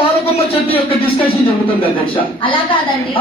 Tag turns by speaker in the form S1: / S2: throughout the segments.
S1: పాలకొమ్మ చెట్టు యొక్క డిస్కషన్ జరుగుతుంది అధ్యక్ష.
S2: అలా కాదండి.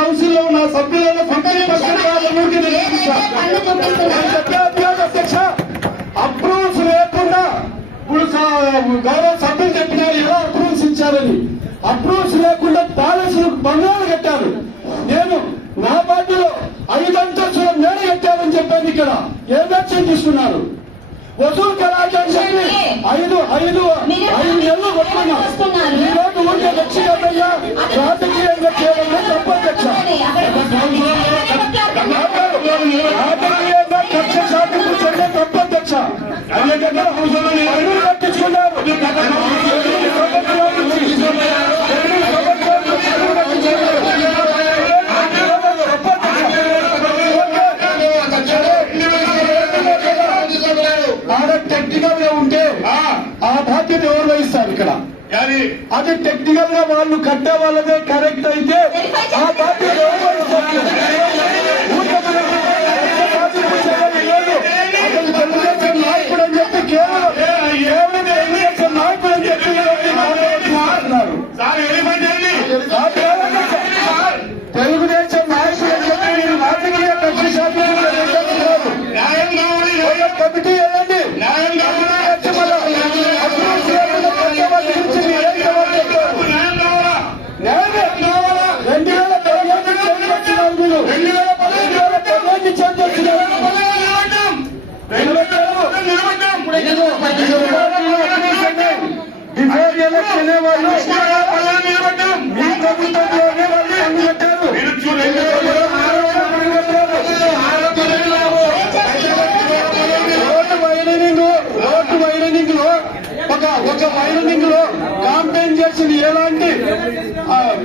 S1: కౌన్సిల్లో ఉన్న సభ్యులను అధ్యక్ష అప్రూవ్స్ లేకుండా ఇప్పుడు గౌరవ సభ్యులు చెప్పినారు ఎలా అప్రూవ్స్ ఇచ్చారని. అప్రూవ్స్ లేకుండా ప్యాలెస్లు బంగారు కట్టారు. నేను నా పార్టీలో ఐదు అంతస్తుల మేడ కట్టారని చెప్పాను ఇక్కడ. ఏ లక్ష్యం తీసుకున్నారు? వసూలు కళాకారం చెప్పి ఐదు ఐదు ఐదు నెలలు కొట్టుకున్నారు ఈ రోజు ఊరికే వ్యక్తిగతంగా రాజకీయంగా చేయడం ఆ బాధ్యత ఎవరు వహిస్తారు ఇక్కడ? అది టెక్నికల్గా వాళ్ళు కట్టే వాళ్ళదే కరెక్ట్ అయితే ఆ బాధ్యత ఎవరు వహిస్తారు ఎలక్షన్ వాళ్ళు మీ ప్రభుత్వంలోనే వాళ్ళు అన్ని పెట్టారు రోడ్డు వైరనింగ్ రోడ్డు వైరనింగ్లో ఒక ఒక వైరనింగ్లో కాంపెన్సేషన్ ఎలాంటి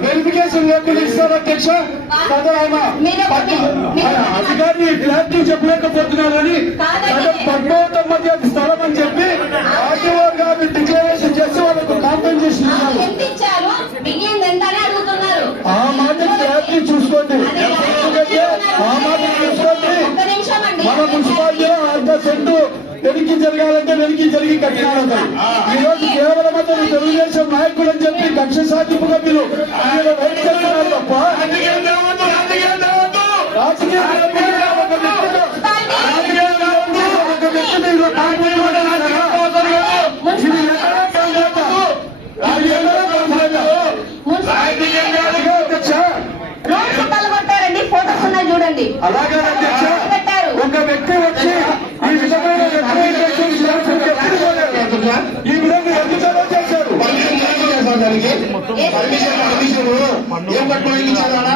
S1: వెరిఫికేషన్ లేకుండా ఇస్తారు అధ్యక్ష? కదా ఆయన. ఆయన అధికారిని క్లారిటీ చెప్పలేకపోతున్నారని పద్మావతం మధ్య స్థలం అని చెప్పి చూసుకోండి ఆ మన మున్సిపాలిటీలో అర్ధ సెంటు వెనక్కి జరగాలంటే వెనక్కి జరిగి కట్టినాడు ఈ రోజు కేవలం అతను తెలుగుదేశం నాయకుడు అని చెప్పి కక్ష సాధింపుగా మీరు అలాగే అధ్యక్ష ఒక వ్యక్తి వచ్చి ఈ విధమైన. ఈ విధంగా ఎందుకు చొరవ చేశారు
S3: ఏం పట్టుకోవడానికి ఇచ్చారు ఆడ?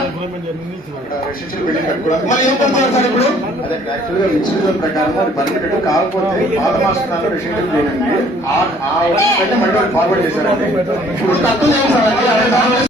S3: మరి ఏం పడుతున్నారు సార్ ఇప్పుడు
S4: అదే యాక్చువల్గా రిజిస్ట్రేషన్ ప్రకారం అది పర్మిటెడ్ కాకపోతే పాత మాస్టర్ ఆ మళ్ళీ ఫార్వర్డ్ చేశారండి
S3: ఇప్పుడు చేయండి సార్.